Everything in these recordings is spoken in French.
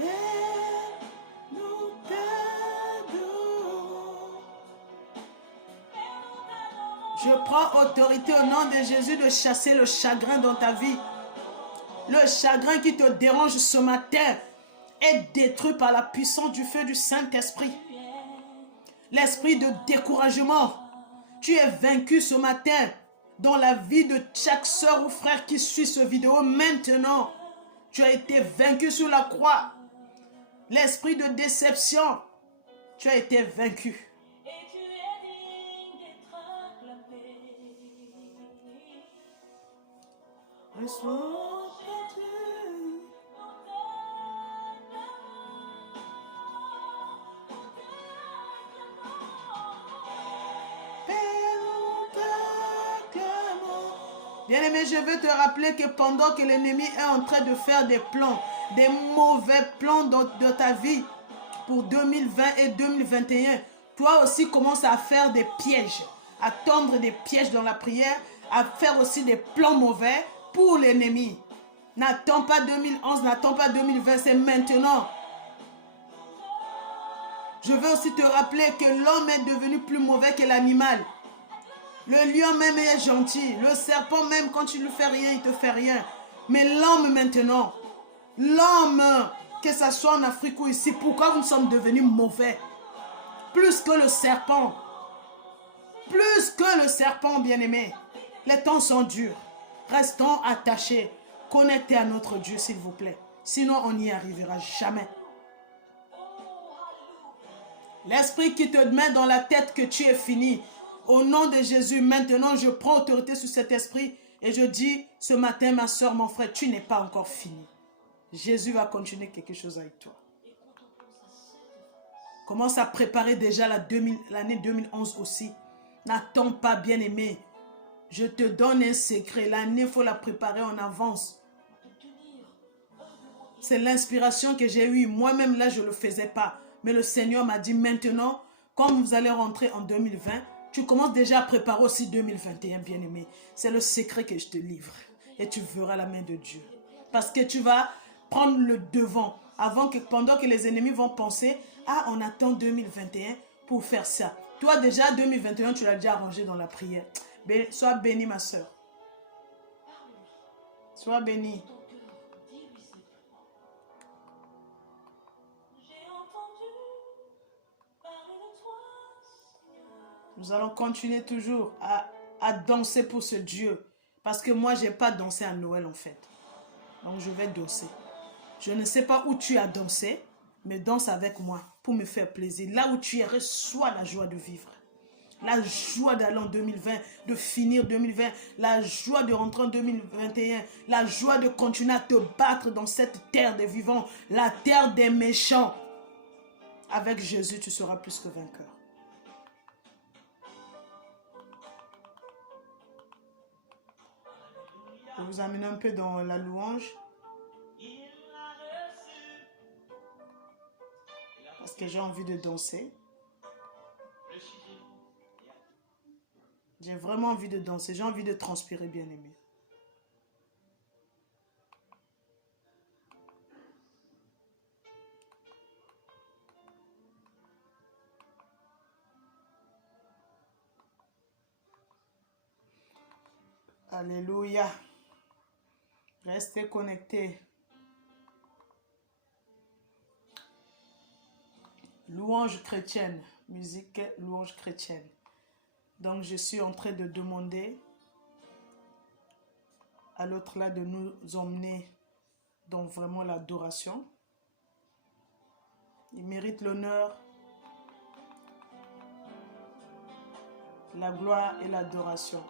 et nous t'adorons. Je prends autorité au nom de Jésus de chasser le chagrin dans ta vie. Le chagrin qui te dérange ce matin est détruit par la puissance du feu du Saint-Esprit. L'esprit de découragement, tu es vaincu ce matin dans la vie de chaque soeur ou frère qui suit cette vidéo maintenant. Tu as été vaincu sur la croix. L'esprit de déception, tu as été vaincu. Bien-aimé, je veux te rappeler que pendant que l'ennemi est en train de faire des plans, des mauvais plans de ta vie pour 2020 et 2021, toi aussi commence à faire des pièges, à tendre des pièges dans la prière, à faire aussi des plans mauvais pour l'ennemi. N'attends pas 2011, n'attends pas 2020, c'est maintenant. Je veux aussi te rappeler que l'homme est devenu plus mauvais que l'animal. Le lion même est gentil. Le serpent même, quand tu ne lui fais rien, il ne te fait rien. Mais l'homme maintenant, l'homme, que ce soit en Afrique ou ici, pourquoi nous sommes devenus mauvais? Plus que le serpent. Plus que le serpent, bien-aimé. Les temps sont durs. Restons attachés, connectés à notre Dieu, s'il vous plaît. Sinon, on n'y arrivera jamais. L'esprit qui te met dans la tête que tu es fini. Au nom de Jésus, maintenant, je prends autorité sur cet esprit et je dis, ce matin, ma soeur, mon frère, tu n'es pas encore fini. Jésus va continuer quelque chose avec toi. Commence à préparer déjà l'année 2011 aussi. N'attends pas, bien-aimé. Je te donne un secret. L'année, il faut la préparer en avance. C'est l'inspiration que j'ai eue. Moi-même, là, je ne le faisais pas. Mais le Seigneur m'a dit, maintenant, comme vous allez rentrer en 2020, tu commences déjà à préparer aussi 2021, bien-aimé. C'est le secret que je te livre. Et tu verras la main de Dieu. Parce que tu vas prendre le devant. Pendant que les ennemis vont penser, ah, on attend 2021 pour faire ça. Toi, déjà, 2021, tu l'as déjà arrangé dans la prière. Sois béni, ma soeur. Sois béni. Nous allons continuer toujours à danser pour ce Dieu. Parce que moi, je n'ai pas dansé à Noël en fait. Donc, je vais danser. Je ne sais pas où tu as dansé, mais danse avec moi pour me faire plaisir. Là où tu es, reçois la joie de vivre. La joie d'aller en 2020, de finir 2020. La joie de rentrer en 2021. La joie de continuer à te battre dans cette terre des vivants. La terre des méchants. Avec Jésus, tu seras plus que vainqueur. Je vous amène un peu dans la louange. Parce que j'ai envie de danser. J'ai vraiment envie de danser. J'ai envie de transpirer, bien-aimé. Alléluia. Restez connectés. Louange chrétienne. Musique louange chrétienne. Donc je suis en train de demander à l'autre là de nous emmener dans vraiment l'adoration. Il mérite l'honneur, la gloire et l'adoration.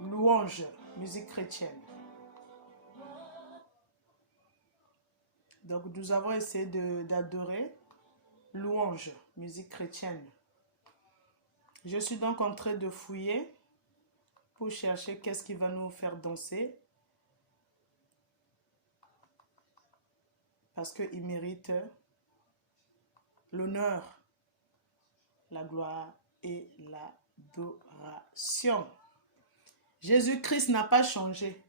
Louange, musique chrétienne. Donc nous avons essayé d'adorer. Louange, musique chrétienne. Je suis donc en train de fouiller pour chercher qu'est-ce qui va nous faire danser. Parce qu'il mérite l'honneur, la gloire et l'adoration. Jésus-Christ n'a pas changé.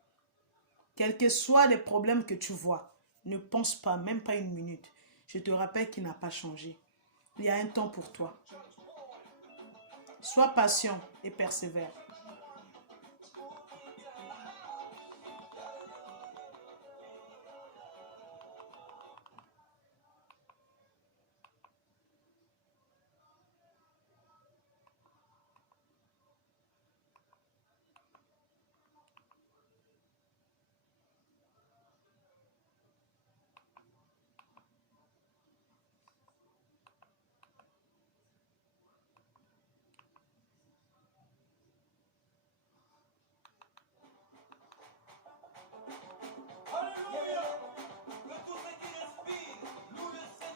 Quels que soient les problèmes que tu vois, ne pense pas, même pas une minute. Je te rappelle qu'il n'a pas changé. Il y a un temps pour toi. Sois patient et persévère.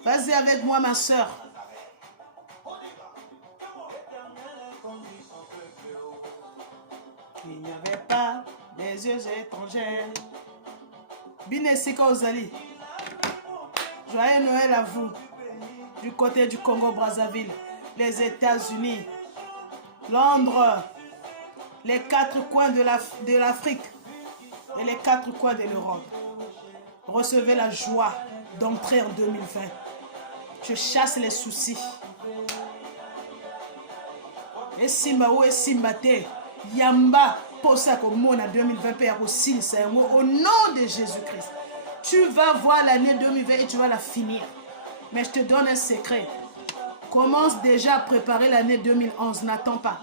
Vas-y avec moi, ma soeur. Il n'y avait pas des yeux étrangers. Binesika Ozali. Joyeux Noël à vous. Du côté du Congo-Brazzaville, les États-Unis, Londres, les quatre coins de l'Afrique et les quatre coins de l'Europe. Recevez la joie d'entrer en 2020. Je chasse les soucis. Et Simba ou et Simbate, Yamba, Posako Mona 2020 aussi, au nom de Jésus-Christ. Tu vas voir l'année 2020 et tu vas la finir. Mais je te donne un secret. Commence déjà à préparer l'année 2011. N'attends pas.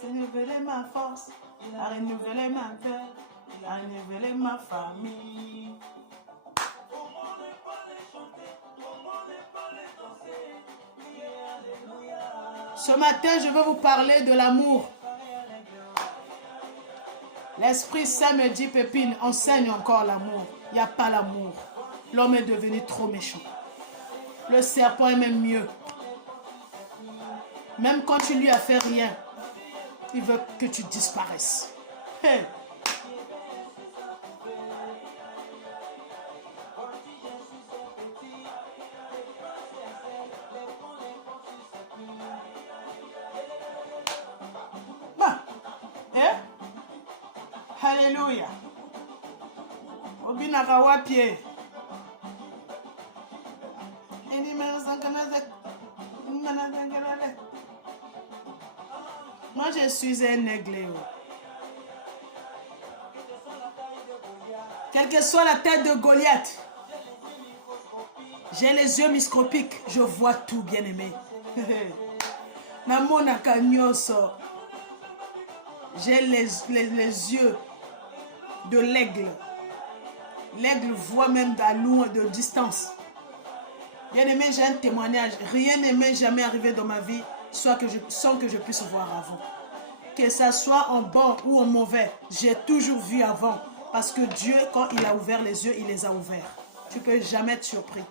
Renouveler ma force, à renouveler ma cœur, à renouveler ma famille. Ce matin, je veux vous parler de l'amour. L'Esprit Saint me dit, Pépine, enseigne encore l'amour. Il n'y a pas l'amour. L'homme est devenu trop méchant. Le serpent est même mieux. Même quand tu lui as fait rien, il veut que tu disparaisses. Hey. Bah. Eh? Alléluia. Obinaka wapie. Moi, je suis un aigle. Quelle que soit la tête de Goliath, j'ai les yeux microscopiques. Je vois tout, bien aimé. J'ai les yeux de l'aigle. L'aigle voit même à loin de distance. Bien aimé, j'ai un témoignage. Rien ne m'est jamais arrivé dans ma vie sans que je puisse voir avant. Que ça soit en bon ou en mauvais, j'ai toujours vu avant. Parce que Dieu, quand il a ouvert les yeux, il les a ouverts. Tu ne peux jamais être surpris.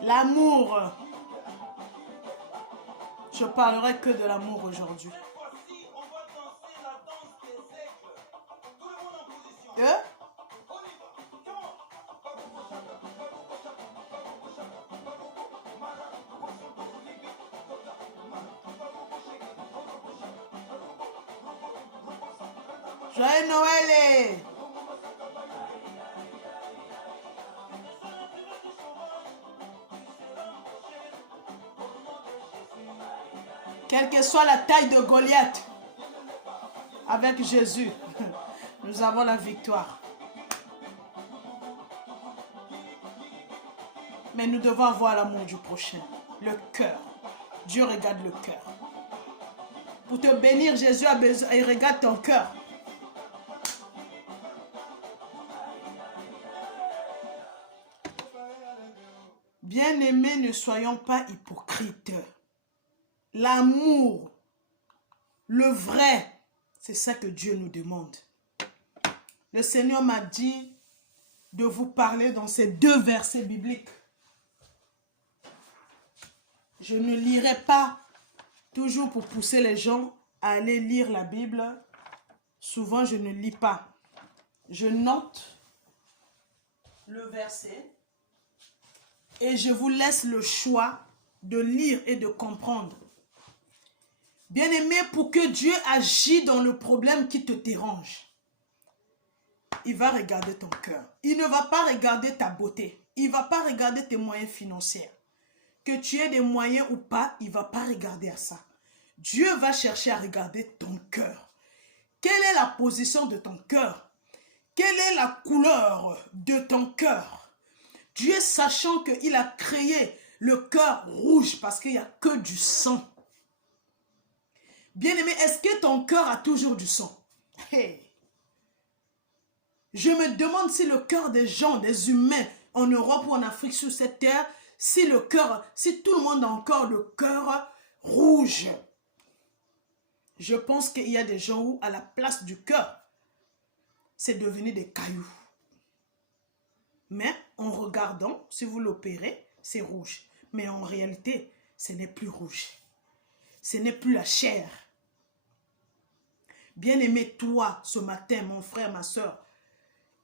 L'amour. Je parlerai que de l'amour aujourd'hui. Joyeux Noël! Quelle que soit la taille de Goliath, avec Jésus, nous avons la victoire. Mais nous devons avoir l'amour du prochain, le cœur. Dieu regarde le cœur. Pour te bénir, Jésus a besoin, il regarde ton cœur. Bien-aimés, ne soyons pas hypocrites. L'amour, le vrai, c'est ça que Dieu nous demande. Le Seigneur m'a dit de vous parler dans ces 2 versets bibliques. Je ne lirai pas toujours pour pousser les gens à aller lire la Bible. Souvent, je ne lis pas. Je note le verset et je vous laisse le choix de lire et de comprendre. Bien-aimé, pour que Dieu agisse dans le problème qui te dérange, il va regarder ton cœur. Il ne va pas regarder ta beauté. Il ne va pas regarder tes moyens financiers. Que tu aies des moyens ou pas, il ne va pas regarder à ça. Dieu va chercher à regarder ton cœur. Quelle est la position de ton cœur? Quelle est la couleur de ton cœur? Dieu, sachant qu'il a créé le cœur rouge parce qu'il n'y a que du sang. Bien-aimé, est-ce que ton cœur a toujours du sang? Hey. Je me demande si le cœur des gens, des humains, en Europe ou en Afrique sur cette terre, si tout le monde a encore le cœur rouge. Je pense qu'il y a des gens où, à la place du cœur, c'est devenu des cailloux. Mais en regardant, si vous l'opérez, c'est rouge. Mais en réalité, ce n'est plus rouge. Ce n'est plus la chair. Bien-aimé, toi, ce matin, mon frère, ma soeur,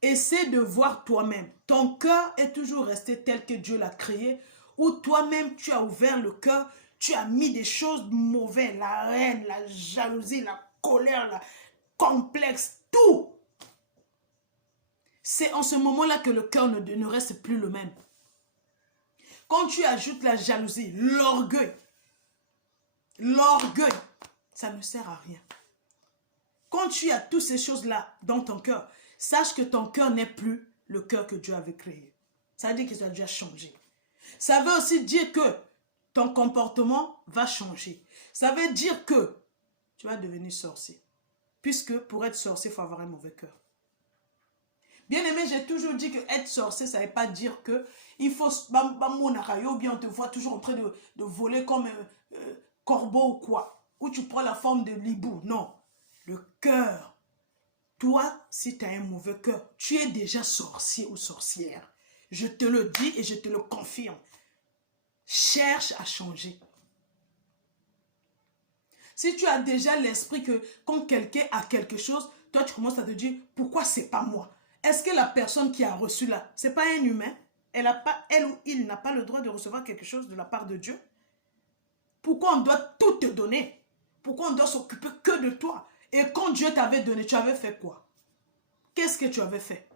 essaie de voir toi-même. Ton cœur est toujours resté tel que Dieu l'a créé, ou toi-même, tu as ouvert le cœur, tu as mis des choses mauvaises, la haine, la jalousie, la colère, le complexe, tout. C'est en ce moment-là que le cœur ne reste plus le même. Quand tu ajoutes la jalousie, l'orgueil, ça ne sert à rien. Quand tu as toutes ces choses-là dans ton cœur, sache que ton cœur n'est plus le cœur que Dieu avait créé. Ça veut dire que tu as déjà changé. Ça veut aussi dire que ton comportement va changer. Ça veut dire que tu vas devenir sorcier. Puisque pour être sorcier, il faut avoir un mauvais cœur. Bien aimé, j'ai toujours dit que être sorcier, ça ne veut pas dire que il faut ou bien on te voit toujours en train de voler comme corbeau ou quoi. Ou tu prends la forme de l'hibou. Non. Le cœur. Toi, si tu as un mauvais cœur, tu es déjà sorcier ou sorcière. Je te le dis et je te le confirme. Cherche à changer. Si tu as déjà l'esprit que quand quelqu'un a quelque chose, toi tu commences à te dire, pourquoi c'est pas moi? Est-ce que la personne qui a reçu là, c'est pas un humain? Elle ou il n'a pas le droit de recevoir quelque chose de la part de Dieu? Pourquoi on doit tout te donner? Pourquoi on doit s'occuper que de toi? Et quand Dieu t'avait donné, tu avais fait quoi? Qu'est-ce que tu avais fait?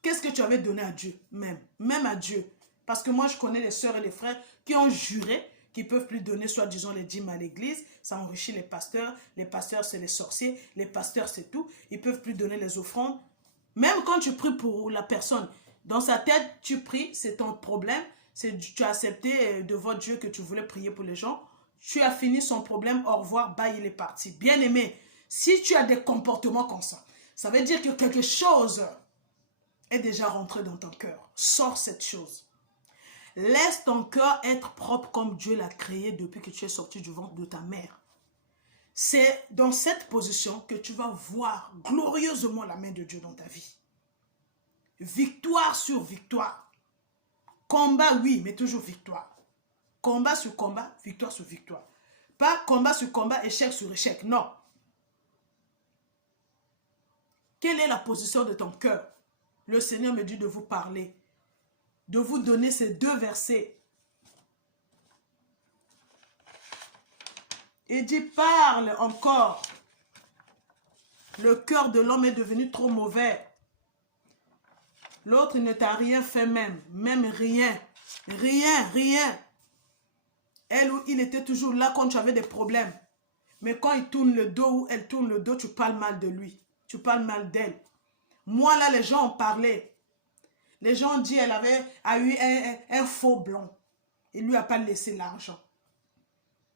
Qu'est-ce que tu avais donné à Dieu? Même à Dieu. Parce que moi, je connais les sœurs et les frères qui ont juré qu'ils ne peuvent plus donner, soi-disant, les dîmes à l'église. Ça enrichit les pasteurs. Les pasteurs, c'est les sorciers. Les pasteurs, c'est tout. Ils ne peuvent plus donner les offrandes. Même quand tu pries pour la personne, dans sa tête, tu pries, c'est ton problème. Tu as accepté devant Dieu que tu voulais prier pour les gens. Tu as fini son problème, au revoir, bye, il est parti. Bien aimé, si tu as des comportements comme ça veut dire que quelque chose est déjà rentré dans ton cœur. Sors cette chose. Laisse ton cœur être propre comme Dieu l'a créé depuis que tu es sorti du ventre de ta mère. C'est dans cette position que tu vas voir glorieusement la main de Dieu dans ta vie. Victoire sur victoire. Combat, oui, mais toujours victoire. Combat sur combat, victoire sur victoire. Pas combat sur combat, échec sur échec, non. Quelle est la position de ton cœur? Le Seigneur me dit de vous parler, de vous donner ces 2 versets. Il dit, parle encore. Le cœur de l'homme est devenu trop mauvais. L'autre ne t'a rien fait même rien. Rien. Elle ou il était toujours là quand tu avais des problèmes. Mais quand il tourne le dos ou elle tourne le dos, tu parles mal de lui. Tu parles mal d'elle. Moi, là, les gens ont parlé. Les gens ont dit qu'elle a eu un faux blanc. Il ne lui a pas laissé l'argent.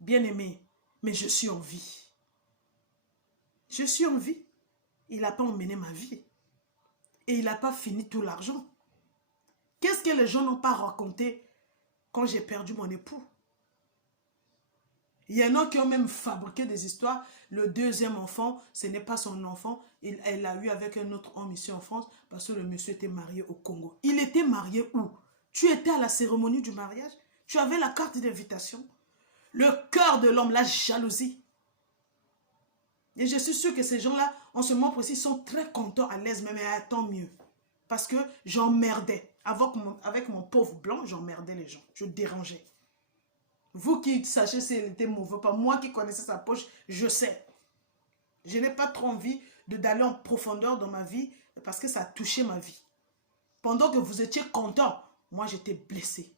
Bien aimé, mais je suis en vie. Je suis en vie. Il n'a pas emmené ma vie. Et il n'a pas fini tout l'argent. Qu'est-ce Qu'est-ce que les gens n'ont pas raconté quand j'ai perdu mon époux? Il y en a qui ont même fabriqué des histoires. Le deuxième enfant, ce n'est pas son enfant. Elle l'a eu avec un autre homme ici en France parce que le monsieur était marié au Congo. Il était marié où? Tu étais à la cérémonie du mariage? Tu avais la carte d'invitation? Le cœur de l'homme, la jalousie. Et je suis sûre que ces gens-là, en ce moment précis, sont très contents, à l'aise, mais tant mieux. Parce que j'emmerdais. Avec mon pauvre blanc, j'emmerdais les gens. Je dérangeais. Vous qui sachez si elle était mauvaise, pas moi qui connaissais sa poche, je sais. Je n'ai pas trop envie d'aller en profondeur dans ma vie parce que ça a touché ma vie. Pendant que vous étiez content, moi j'étais blessé.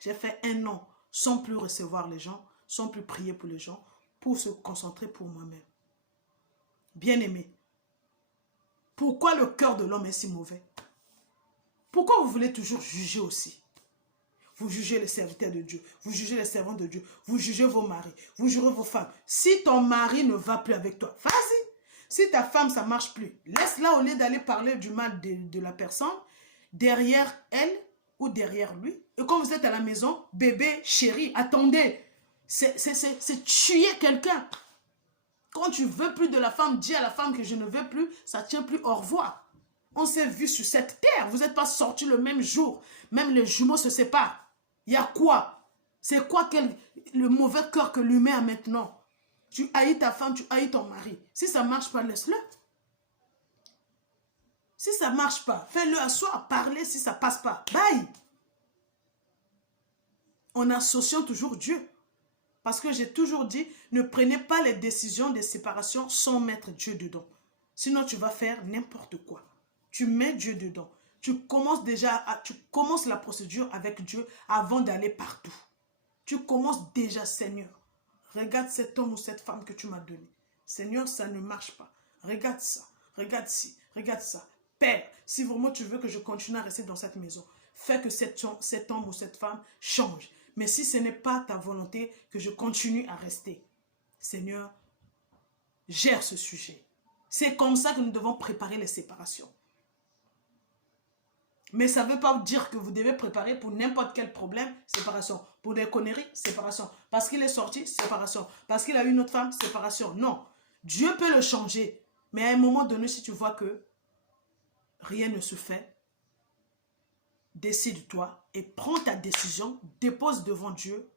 J'ai fait 1 an sans plus recevoir les gens, sans plus prier pour les gens, pour se concentrer pour moi-même. Bien-aimé, pourquoi le cœur de l'homme est si mauvais? Pourquoi vous voulez toujours juger aussi? Vous jugez les serviteurs de Dieu, vous jugez les servants de Dieu, vous jugez vos maris, vous jugez vos femmes. Si ton mari ne va plus avec toi, vas-y. Si ta femme, ça ne marche plus, laisse-la au lieu d'aller parler du mal de la personne, derrière elle ou derrière lui. Et quand vous êtes à la maison, bébé, chéri, attendez. C'est tuer quelqu'un. Quand tu ne veux plus de la femme, dis à la femme que je ne veux plus, ça ne tient plus, au revoir. On s'est vu sur cette terre, vous n'êtes pas sortis le même jour. Même les jumeaux se séparent. Il y a quoi? C'est quoi le mauvais cœur que l'humain a maintenant? Tu haïs ta femme, tu haïs ton mari. Si ça ne marche pas, laisse-le. Si ça ne marche pas, fais-le asseoir, parler si ça ne passe pas. Bye! En associant toujours Dieu. Parce que j'ai toujours dit, ne prenez pas les décisions de séparation sans mettre Dieu dedans. Sinon, tu vas faire n'importe quoi. Tu mets Dieu dedans. Tu commences la procédure avec Dieu avant d'aller partout. Tu commences déjà, Seigneur. Regarde cet homme ou cette femme que tu m'as donné. Seigneur, ça ne marche pas. Regarde ça. Regarde ci. Regarde ça. Père, si vraiment tu veux que je continue à rester dans cette maison, fais que cet homme ou cette femme change. Mais si ce n'est pas ta volonté que je continue à rester, Seigneur, gère ce sujet. C'est comme ça que nous devons préparer les séparations. Mais ça ne veut pas dire que vous devez préparer pour n'importe quel problème, séparation. Pour des conneries, séparation. Parce qu'il est sorti, séparation. Parce qu'il a eu une autre femme, séparation. Non. Dieu peut le changer. Mais à un moment donné, si tu vois que rien ne se fait, décide-toi et prends ta décision, dépose devant Dieu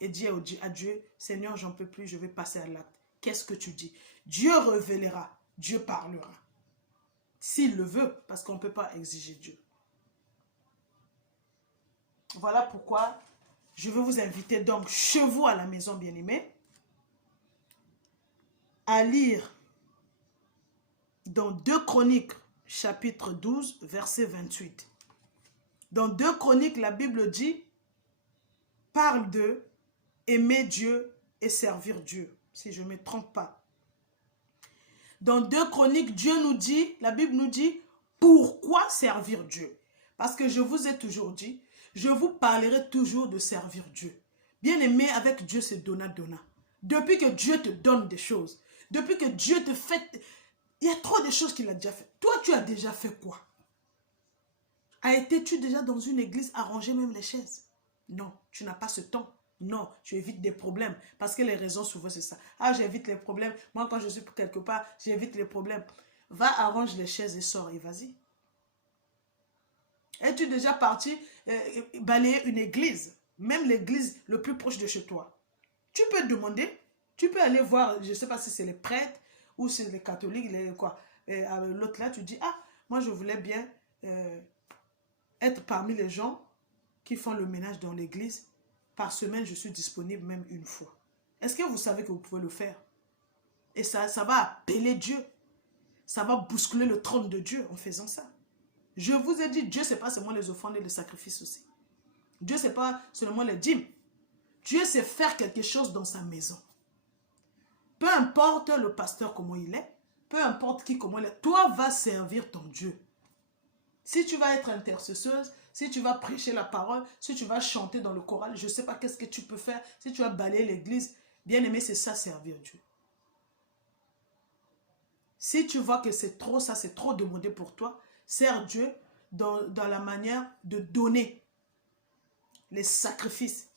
et dis à Dieu, Seigneur, j'en peux plus, je vais passer à l'acte. Qu'est-ce que tu dis? Dieu révélera, Dieu parlera. S'il le veut, parce qu'on ne peut pas exiger Dieu. Voilà pourquoi je veux vous inviter donc chez vous à la maison, bien-aimés, à lire dans 2 Chroniques, chapitre 12, verset 28. Dans 2 Chroniques, la Bible dit, parle de aimer Dieu et servir Dieu, si je ne me trompe pas. Dans 2 Chroniques, Dieu nous dit, la Bible nous dit, pourquoi servir Dieu? Parce que je vous ai toujours dit, je vous parlerai toujours de servir Dieu. Bien aimé, avec Dieu, c'est donnant-donnant. Depuis que Dieu te donne des choses, depuis que Dieu te fait, il y a trop de choses qu'il a déjà fait. Toi, tu as déjà fait quoi? Étais-tu déjà dans une église à ranger même les chaises? Non, tu n'as pas ce temps. Non, tu évites des problèmes. Parce que les raisons souvent c'est ça. Ah, j'évite les problèmes. Moi, quand je suis quelque part, j'évite les problèmes. Va, arrange les chaises et sors et vas-y. Es-tu déjà parti balayer une église? Même l'église le plus proche de chez toi. Tu peux demander. Tu peux aller voir, je ne sais pas si c'est les prêtres ou c'est les catholiques, l'autre là, tu dis, ah, moi je voulais bien être parmi les gens qui font le ménage dans l'église. Par semaine, je suis disponible même une fois. Est-ce que vous savez que vous pouvez le faire? Et ça va appeler Dieu. Ça va bousculer le trône de Dieu en faisant ça. Je vous ai dit, Dieu, ce n'est pas seulement les offrandes et les sacrifices aussi. Dieu, ce n'est pas seulement les dîmes. Dieu sait faire quelque chose dans sa maison. Peu importe le pasteur comment il est, peu importe qui comment il est, toi vas servir ton Dieu. Si tu vas être intercesseuse, si tu vas prêcher la parole, si tu vas chanter dans le choral, je ne sais pas qu'est-ce que tu peux faire, si tu vas balayer l'église, bien aimé, c'est ça servir Dieu. Si tu vois que c'est trop ça, c'est trop demandé pour toi, sers Dieu dans la manière de donner. les sacrifices,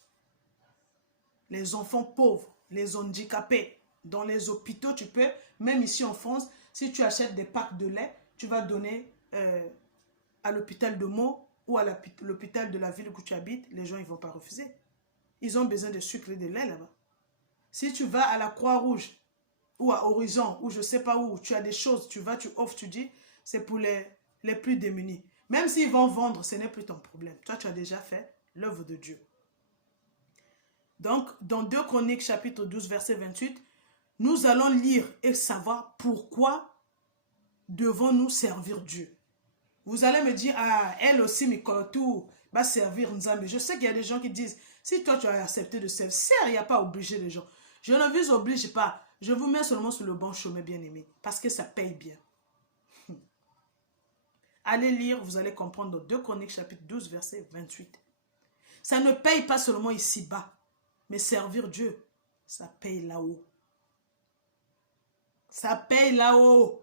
les enfants pauvres, les handicapés. Dans les hôpitaux, tu peux, même ici en France, si tu achètes des packs de lait, tu vas donner à l'hôpital de Meaux ou à l'hôpital de la ville où tu habites, les gens ne vont pas refuser. Ils ont besoin de sucre et de lait là-bas. Si tu vas à la Croix-Rouge ou à Horizon, ou je ne sais pas où, tu as des choses, tu vas, tu offres, tu dis, c'est pour les plus démunis. Même s'ils vont vendre, ce n'est plus ton problème. Toi, tu as déjà fait l'œuvre de Dieu. Donc, dans 2 Chroniques, chapitre 12, verset 28, nous allons lire et savoir pourquoi devons-nous servir Dieu. Vous allez me dire, ah, elle aussi, Mikolotou, va servir Nzambe. Je sais qu'il y a des gens qui disent, si toi tu as accepté de servir, il n'y a pas obligé les gens. Je ne vous oblige pas. Je vous mets seulement sur le bon chemin, bien-aimé, parce que ça paye bien. Allez lire, vous allez comprendre dans 2 Chroniques, chapitre 12, verset 28. Ça ne paye pas seulement ici-bas, mais servir Dieu, ça paye là-haut. Ça paye là-haut.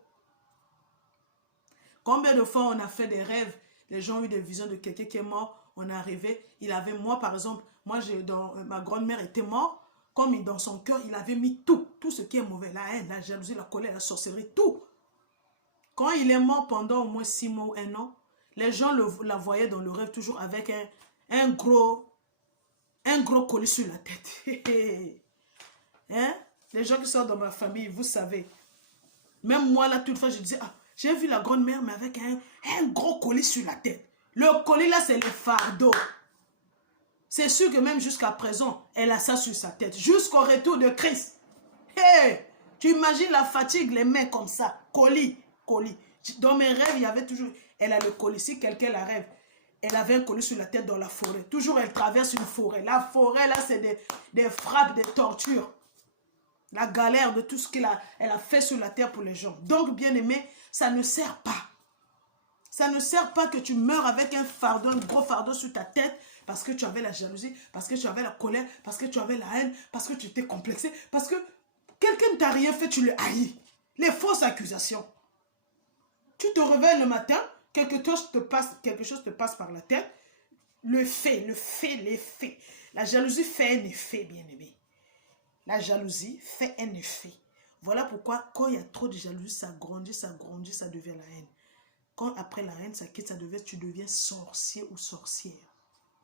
Combien de fois on a fait des rêves, les gens ont eu des visions de quelqu'un qui est mort, on est arrivé, il avait, moi par exemple, ma grand-mère était morte, comme dans son cœur, il avait mis tout ce qui est mauvais, la haine, la jalousie, la colère, la sorcellerie, tout. Quand il est mort pendant au moins 6 mois ou 1 an, les gens la voyaient dans le rêve toujours avec un gros colis sur la tête. Hein? Les gens qui sont dans ma famille, vous savez. Même moi, là, toutefois, je disais, ah, j'ai vu la grand-mère, mais avec un gros colis sur la tête. Le colis, là, c'est le fardeau. C'est sûr que même jusqu'à présent, elle a ça sur sa tête. Jusqu'au retour de Christ. Hey, tu imagines la fatigue, les mains comme ça. Colis. Dans mes rêves, il y avait toujours... Elle a le colis. Si quelqu'un la rêve, elle avait un colis sur la tête dans la forêt. Toujours, elle traverse une forêt. La forêt, là, c'est des frappes, des tortures. La galère de tout ce qu'elle a fait sur la terre pour les gens. Donc, bien aimé, ça ne sert pas. Ça ne sert pas que tu meurs avec un fardeau, un gros fardeau sur ta tête parce que tu avais la jalousie, parce que tu avais la colère, parce que tu avais la haine, parce que tu étais complexé, parce que quelqu'un ne t'a rien fait, tu le haïs. Les fausses accusations. Tu te réveilles le matin, quelque chose te passe par la tête. L'effet. La jalousie fait un effet, bien aimé. La jalousie fait un effet. Voilà pourquoi quand il y a trop de jalousie, ça grandit, ça devient la haine. Quand après la haine, ça quitte, tu deviens sorcier ou sorcière.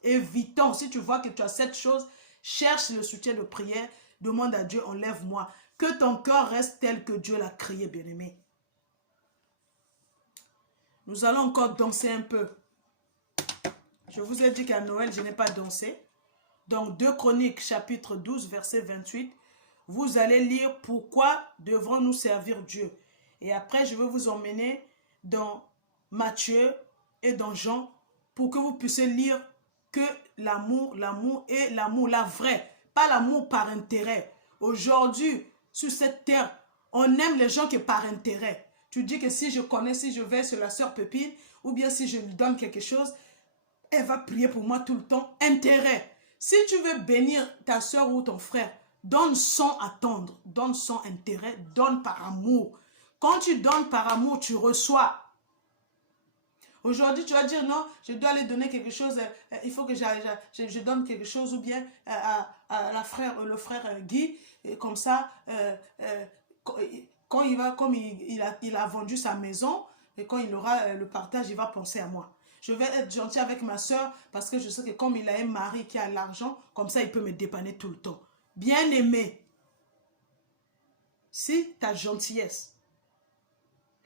Évitons, si tu vois que tu as cette chose, cherche le soutien de prière, demande à Dieu, enlève-moi. Que ton cœur reste tel que Dieu l'a créé, bien-aimé. Nous allons encore danser un peu. Je vous ai dit qu'à Noël, je n'ai pas dansé. Donc, 2 Chroniques, chapitre 12, verset 28. Vous allez lire pourquoi devrons-nous servir Dieu. Et après, je vais vous emmener dans Matthieu et dans Jean pour que vous puissiez lire que l'amour est l'amour, la vraie. Pas l'amour par intérêt. Aujourd'hui, sur cette terre, on aime les gens qui par intérêt. Tu dis que si je vais sur la sœur Pépine, ou bien si je lui donne quelque chose, elle va prier pour moi tout le temps. Intérêt. Si tu veux bénir ta soeur ou ton frère, donne sans attendre, donne sans intérêt, donne par amour. Quand tu donnes par amour, tu reçois. Aujourd'hui, tu vas dire non, je dois aller donner quelque chose, il faut que je donne quelque chose ou bien le frère Guy, comme ça, quand il va, comme il a vendu sa maison, et quand il aura le partage, il va penser à moi. Je vais être gentil avec ma soeur parce que je sais que comme il a un mari qui a l'argent, comme ça il peut me dépanner tout le temps. Bien aimé, si ta gentillesse,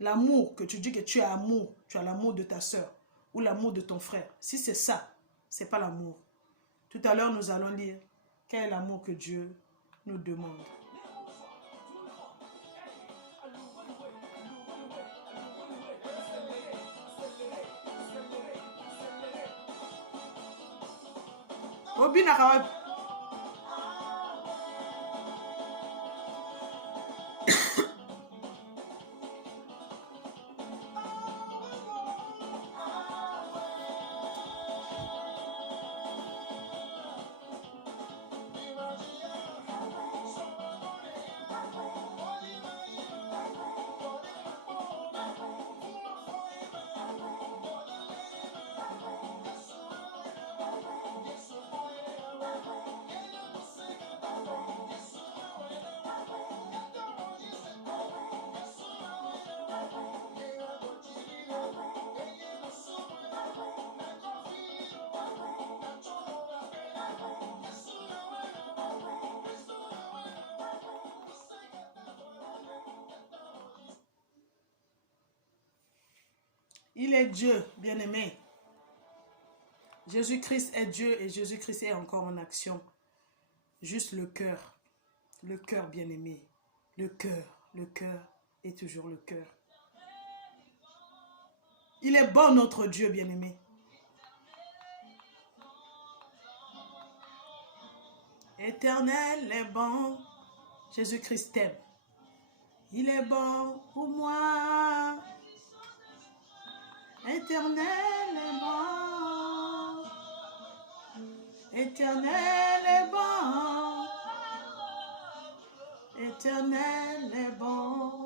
l'amour que tu dis que tu as amour, tu as l'amour de ta soeur ou l'amour de ton frère, si c'est ça, c'est pas l'amour. Tout à l'heure nous allons lire quel est l'amour que Dieu nous demande. Obinaka. Il est Dieu, bien-aimé. Jésus-Christ est Dieu et Jésus-Christ est encore en action. Juste le cœur, bien-aimé. Le cœur est toujours le cœur. Il est bon notre Dieu, bien-aimé. Éternel est bon. Jésus-Christ t'aime. Il est bon pour moi. Éternel est bon. Éternel est bon. Éternel est bon.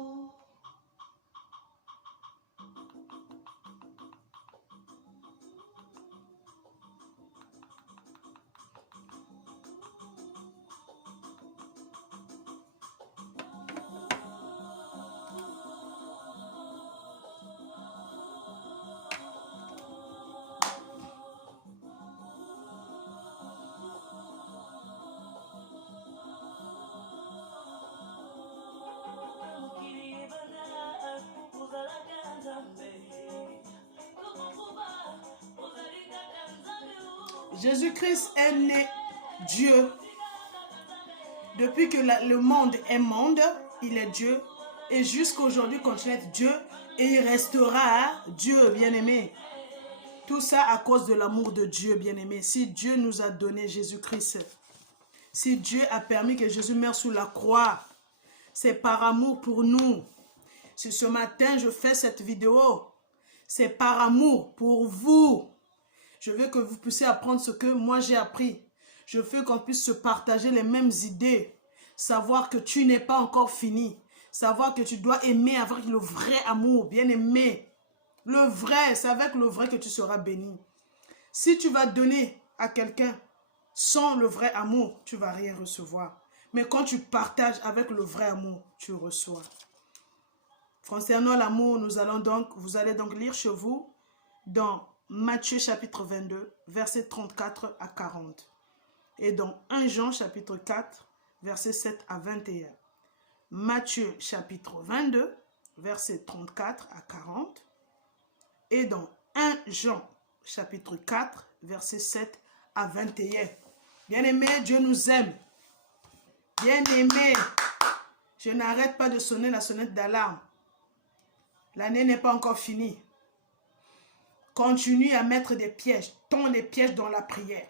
Jésus-Christ est né Dieu. Depuis que le monde est monde, il est Dieu. Et jusqu'à aujourd'hui, continue à être Dieu. Et il restera Dieu, bien-aimé. Tout ça à cause de l'amour de Dieu, bien-aimé. Si Dieu nous a donné Jésus-Christ, si Dieu a permis que Jésus meure sous la croix, c'est par amour pour nous. Si ce matin je fais cette vidéo, c'est par amour pour vous. Je veux que vous puissiez apprendre ce que moi j'ai appris. Je veux qu'on puisse se partager les mêmes idées. Savoir que tu n'es pas encore fini. Savoir que tu dois aimer avec le vrai amour, bien aimé. Le vrai, c'est avec le vrai que tu seras béni. Si tu vas donner à quelqu'un sans le vrai amour, tu ne vas rien recevoir. Mais quand tu partages avec le vrai amour, tu reçois. Concernant l'amour, vous allez donc lire chez vous dans Matthieu chapitre 22, versets 34 à 40. Et dans 1 Jean chapitre 4, versets 7 à 21. Matthieu chapitre 22, versets 34 à 40. Et dans 1 Jean chapitre 4, versets 7 à 21. Bien-aimé, Dieu nous aime. Bien-aimé, je n'arrête pas de sonner la sonnette d'alarme. L'année n'est pas encore finie. Continue à mettre des pièges. Tends les pièges dans la prière.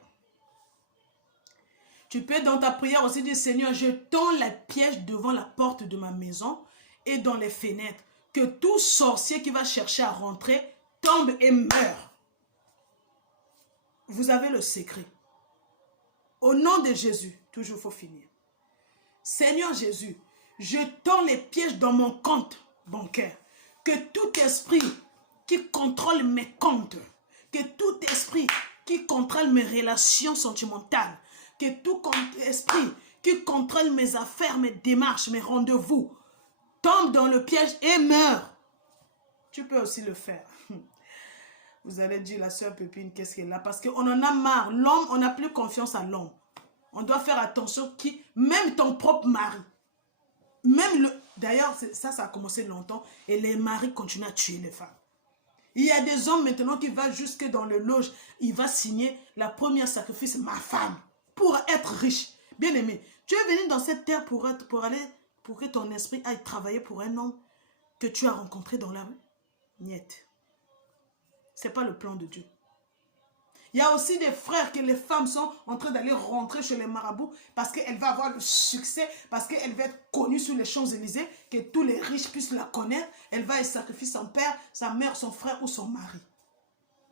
Tu peux dans ta prière aussi dire, Seigneur, je tends les pièges devant la porte de ma maison et dans les fenêtres. Que tout sorcier qui va chercher à rentrer tombe et meurt. Vous avez le secret. Au nom de Jésus, toujours il faut finir. Seigneur Jésus, je tends les pièges dans mon compte bancaire. Que tout esprit qui contrôle mes comptes, que tout esprit qui contrôle mes relations sentimentales, que tout esprit qui contrôle mes affaires, mes démarches, mes rendez-vous, tombe dans le piège et meurt. Tu peux aussi le faire. Vous allez dire, la sœur Pépine, qu'est-ce qu'elle a? Parce qu'on en a marre. L'homme, on n'a plus confiance à l'homme. On doit faire attention qui, même ton propre mari, d'ailleurs, ça a commencé longtemps, et les maris continuent à tuer les femmes. Il y a des hommes maintenant qui vont jusque dans le loge, il va signer la première sacrifice, ma femme, pour être riche. Bien aimé, tu es venu dans cette terre pour que ton esprit aille travailler pour un homme que tu as rencontré dans la rue. Niet. Ce n'est pas le plan de Dieu. Il y a aussi des frères que les femmes sont en train d'aller rentrer chez les marabouts parce qu'elle va avoir le succès, parce qu'elle va être connue sur les Champs-Élysées, que tous les riches puissent la connaître. Elle va sacrifier son père, sa mère, son frère ou son mari.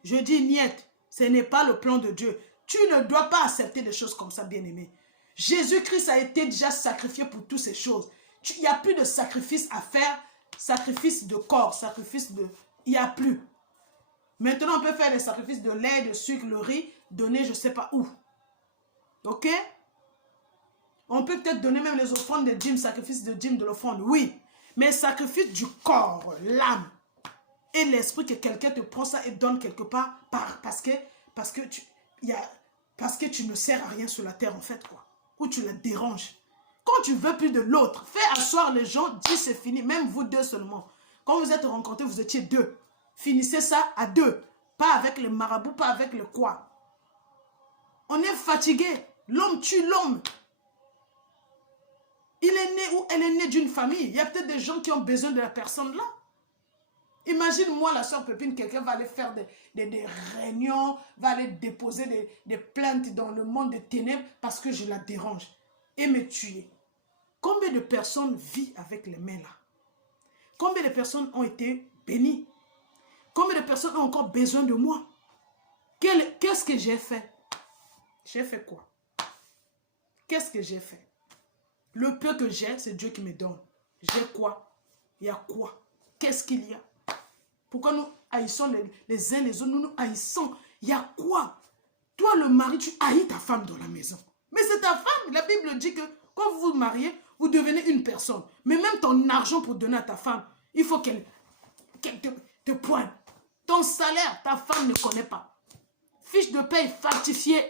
Je dis niet, ce n'est pas le plan de Dieu. Tu ne dois pas accepter des choses comme ça, bien-aimé. Jésus-Christ a été déjà sacrifié pour toutes ces choses. Il n'y a plus de sacrifice à faire, sacrifice de corps, sacrifice de... Il n'y a plus. Maintenant, on peut faire des sacrifices de lait, de sucre, le riz, donner je ne sais pas où. Ok? On peut peut-être donner même les offrandes de dîmes, sacrifices de dîmes, de l'offrande, oui. Mais sacrifice du corps, l'âme et l'esprit, que quelqu'un te prend ça et donne quelque part parce que tu ne sers à rien sur la terre en fait, quoi. Ou tu la déranges. Quand tu veux plus de l'autre, fais asseoir les gens, dis c'est fini, même vous deux seulement. Quand vous êtes rencontrés, vous étiez deux. Finissez ça à deux. Pas avec le marabout, pas avec le quoi. On est fatigué. L'homme tue l'homme. Il est né ou elle est née d'une famille. Il y a peut-être des gens qui ont besoin de la personne là. Imagine-moi, la soeur Pépine, quelqu'un va aller faire des réunions, va aller déposer des plaintes dans le monde des ténèbres parce que je la dérange et me tuer. Combien de personnes vivent avec les mains là? Combien de personnes ont été bénies? Combien de personnes ont encore besoin de moi? Qu'est-ce que j'ai fait? J'ai fait quoi? Qu'est-ce que j'ai fait? Le peu que j'ai, c'est Dieu qui me donne. J'ai quoi? Il y a quoi? Qu'est-ce qu'il y a? Pourquoi nous haïssons les uns les autres? Nous nous haïssons. Il y a quoi? Toi, le mari, tu haïs ta femme dans la maison. Mais c'est ta femme. La Bible dit que quand vous vous mariez, vous devenez une personne. Mais même ton argent pour donner à ta femme, il faut qu'elle te poigne. Ton salaire, ta femme ne connaît pas. Fiche de paye falsifiée.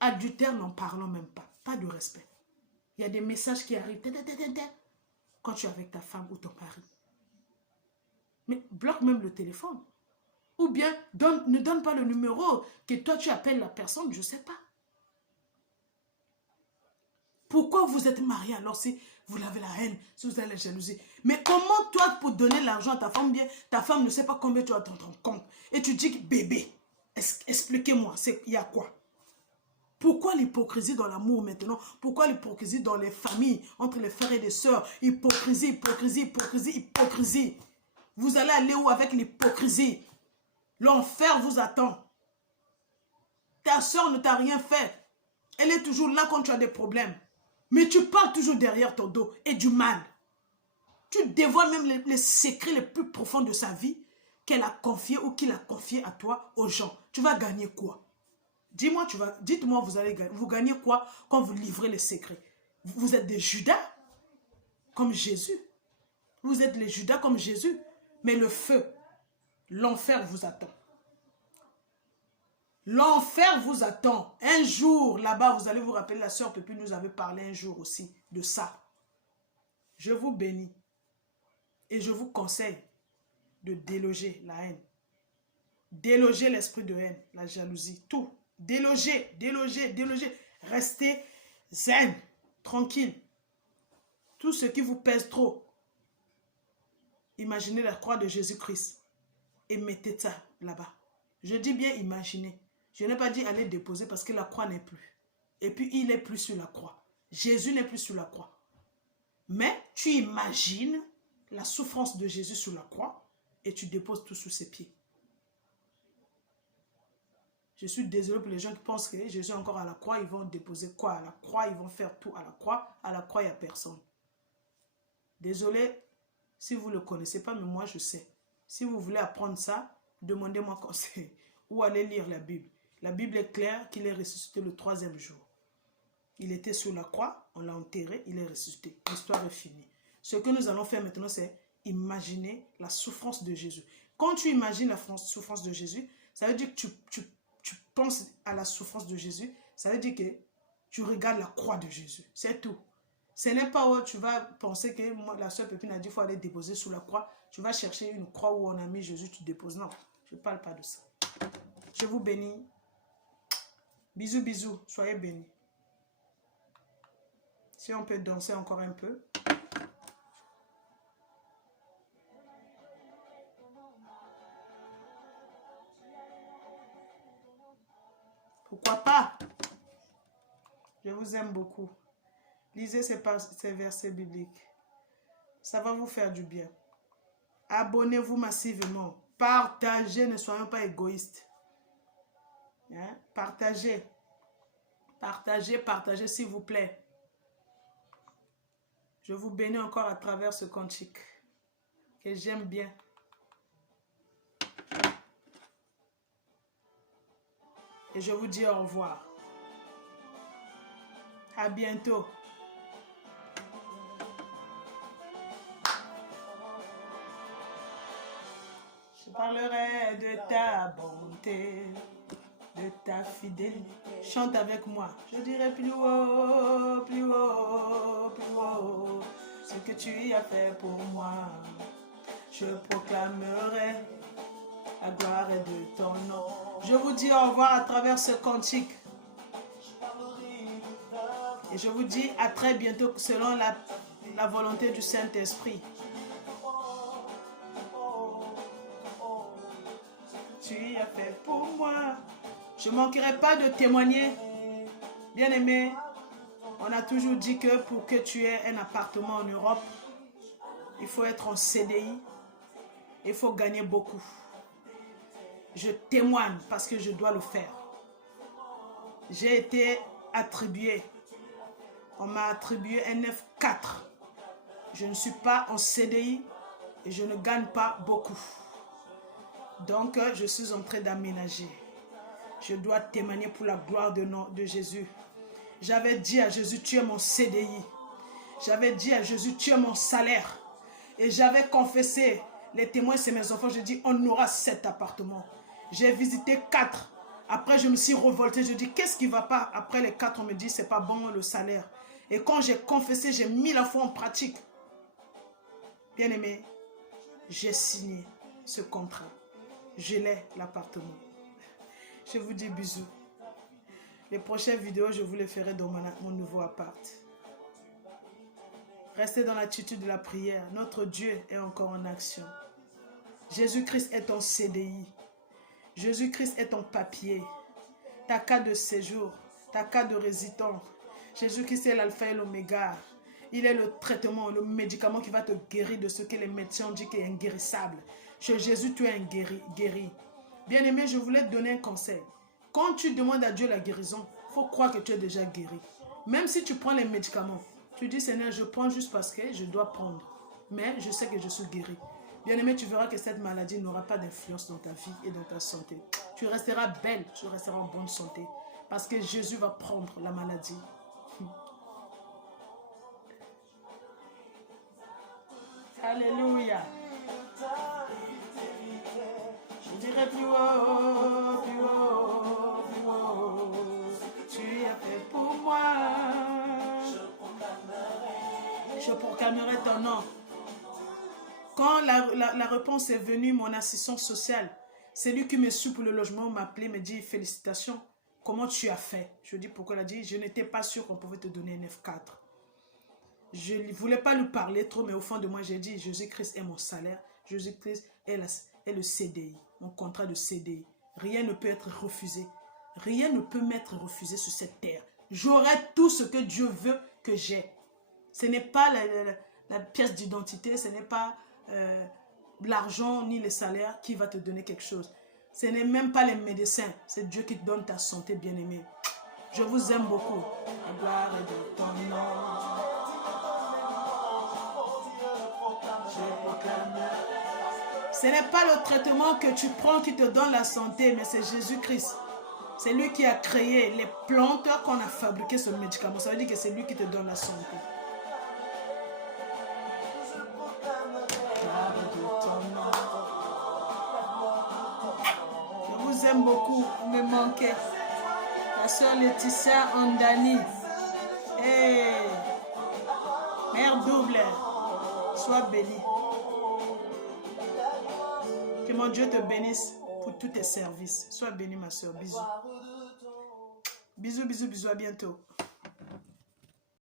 Adultère, n'en parlons même pas. Pas de respect. Il y a des messages qui arrivent quand tu es avec ta femme ou ton mari. Mais bloque même le téléphone. Ou bien ne donne pas le numéro que toi tu appelles la personne, je ne sais pas. Pourquoi vous êtes marié alors si vous avez la haine, si vous avez la jalousie? Mais comment toi pour donner l'argent à ta femme, bien ta femme ne sait pas combien tu as dans ton compte et tu dis que bébé, expliquez-moi, il y a quoi? Pourquoi l'hypocrisie dans l'amour maintenant? Pourquoi l'hypocrisie dans les familles, entre les frères et les sœurs? Hypocrisie, hypocrisie, hypocrisie, hypocrisie. Vous allez aller où avec l'hypocrisie? L'enfer vous attend. Ta soeur ne t'a rien fait. Elle est toujours là quand tu as des problèmes. Mais tu parles toujours derrière ton dos et du mal. Tu dévoiles même les secrets les plus profonds de sa vie qu'elle a confié ou qu'il a confié à toi, aux gens. Tu vas gagner quoi? Dis-moi, dites-moi, vous gagnez quoi quand vous livrez les secrets? Vous êtes des Judas comme Jésus. Vous êtes les Judas comme Jésus. Mais le feu, l'enfer vous attend. L'enfer vous attend. Un jour, là-bas, vous allez vous rappeler, la sœur Pépine nous avait parlé un jour aussi de ça. Je vous bénis. Et je vous conseille de déloger la haine. Déloger l'esprit de haine, la jalousie, tout. Déloger, déloger, déloger. Restez zen, tranquille. Tout ce qui vous pèse trop. Imaginez la croix de Jésus-Christ et mettez ça là-bas. Je dis bien imaginer. Je n'ai pas dit aller déposer parce que la croix n'est plus. Et puis il n'est plus sur la croix. Jésus n'est plus sur la croix. Mais tu imagines la souffrance de Jésus sur la croix et tu déposes tout sous ses pieds. Je suis désolé pour les gens qui pensent que Jésus est encore à la croix, ils vont déposer quoi à la croix, ils vont faire tout à la croix. À la croix, il n'y a personne. Désolé si vous ne le connaissez pas, mais moi je sais. Si vous voulez apprendre ça, demandez-moi conseil ou allez lire la Bible. La Bible est claire qu'il est ressuscité le 3e jour. Il était sur la croix, on l'a enterré, il est ressuscité. L'histoire est finie. Ce que nous allons faire maintenant, c'est imaginer la souffrance de Jésus. Quand tu imagines la souffrance de Jésus, ça veut dire que tu penses à la souffrance de Jésus. Ça veut dire que tu regardes la croix de Jésus. C'est tout. Ce n'est pas où tu vas penser que moi, la soeur Pépine a dit qu'il faut aller déposer sous la croix. Tu vas chercher une croix où on a mis Jésus, tu déposes. Non, je ne parle pas de ça. Je vous bénis. Bisous, bisous. Soyez bénis. Si on peut danser encore un peu. Pourquoi pas? Je vous aime beaucoup. Lisez ces versets bibliques. Ça va vous faire du bien. Abonnez-vous massivement. Partagez, ne soyons pas égoïstes. Hein? Partagez. Partagez, partagez s'il vous plaît. Je vous bénis encore à travers ce cantique que j'aime bien. Et je vous dis au revoir. À bientôt. Je parlerai de ta bonté, de ta fidélité. Chante avec moi. Je dirai plus haut, plus haut, plus haut, ce que tu as fait pour moi. Je proclamerai la gloire de ton nom. Je vous dis au revoir à travers ce cantique. Et je vous dis à très bientôt selon la volonté du Saint-Esprit. Tu as fait pour moi. Je ne manquerai pas de témoigner. Bien-aimé, on a toujours dit que pour que tu aies un appartement en Europe, il faut être en CDI. Il faut gagner beaucoup. Je témoigne parce que je dois le faire. J'ai été attribué. On m'a attribué un F4. Je ne suis pas en CDI et je ne gagne pas beaucoup. Donc, je suis en train d'aménager. Je dois témoigner pour la gloire de Jésus. J'avais dit à Jésus, tu es mon CDI. J'avais dit à Jésus, tu es mon salaire. Et j'avais confessé, les témoins, c'est mes enfants. Je dis, on aura 7 appartements. J'ai visité 4. Après, je me suis révoltée. Je dis, qu'est-ce qui ne va pas? Après les 4, on me dit, c'est pas bon le salaire. Et quand j'ai confessé, j'ai mis la foi en pratique. Bien aimé, j'ai signé ce contrat. Je l'ai, l'appartement. Je vous dis bisous. Les prochaines vidéos, je vous les ferai dans mon nouveau appart. Restez dans l'attitude de la prière. Notre Dieu est encore en action. Jésus-Christ est ton CDI. Jésus-Christ est ton papier. Ta carte de séjour. Ta carte de résident. Jésus-Christ est l'alpha et l'oméga. Il est le traitement, le médicament qui va te guérir de ce que les médecins ont dit qui est inguérissable. Chez Jésus, tu es guéri. Bien-aimé, je voulais te donner un conseil. Quand tu demandes à Dieu la guérison, il faut croire que tu es déjà guéri. Même si tu prends les médicaments, tu dis, Seigneur, je prends juste parce que je dois prendre. Mais je sais que je suis guéri. Bien-aimé, tu verras que cette maladie n'aura pas d'influence dans ta vie et dans ta santé. Tu resteras belle, tu resteras en bonne santé. Parce que Jésus va prendre la maladie. Alléluia. Je dirai plus haut, plus haut, plus haut. Tu as fait pour moi. Je proclamerai ton nom. Quand la réponse est venue, mon assistant social, c'est lui qui me suit pour le logement, m'a appelé, me dit félicitations. Comment tu as fait? Je dis pourquoi il a dit, je n'étais pas sûr qu'on pouvait te donner un F4. Je ne voulais pas lui parler trop, mais au fond de moi, j'ai dit, Jésus-Christ est mon salaire. Jésus-Christ est le CDI, mon contrat de CDI. Rien ne peut être refusé. Rien ne peut m'être refusé sur cette terre. J'aurai tout ce que Dieu veut que j'ai. Ce n'est pas la pièce d'identité, ce n'est pas l'argent ni les salaires qui va te donner quelque chose. Ce n'est même pas les médecins, c'est Dieu qui te donne ta santé, bien-aimée. Je vous aime beaucoup. La gloire est de ton nom. Ce n'est pas le traitement que tu prends qui te donne la santé, mais c'est Jésus-Christ. C'est lui qui a créé les plantes qu'on a fabriqué ce médicament. Ça veut dire que c'est lui qui te donne la santé. Je vous aime beaucoup. Vous me manquez. La soeur Laetitia Andani. Hey. Mère double. Sois bénie. Que mon Dieu te bénisse pour tous tes services. Sois bénie, ma soeur. Bisous. Bisous, bisous, bisous. À bientôt.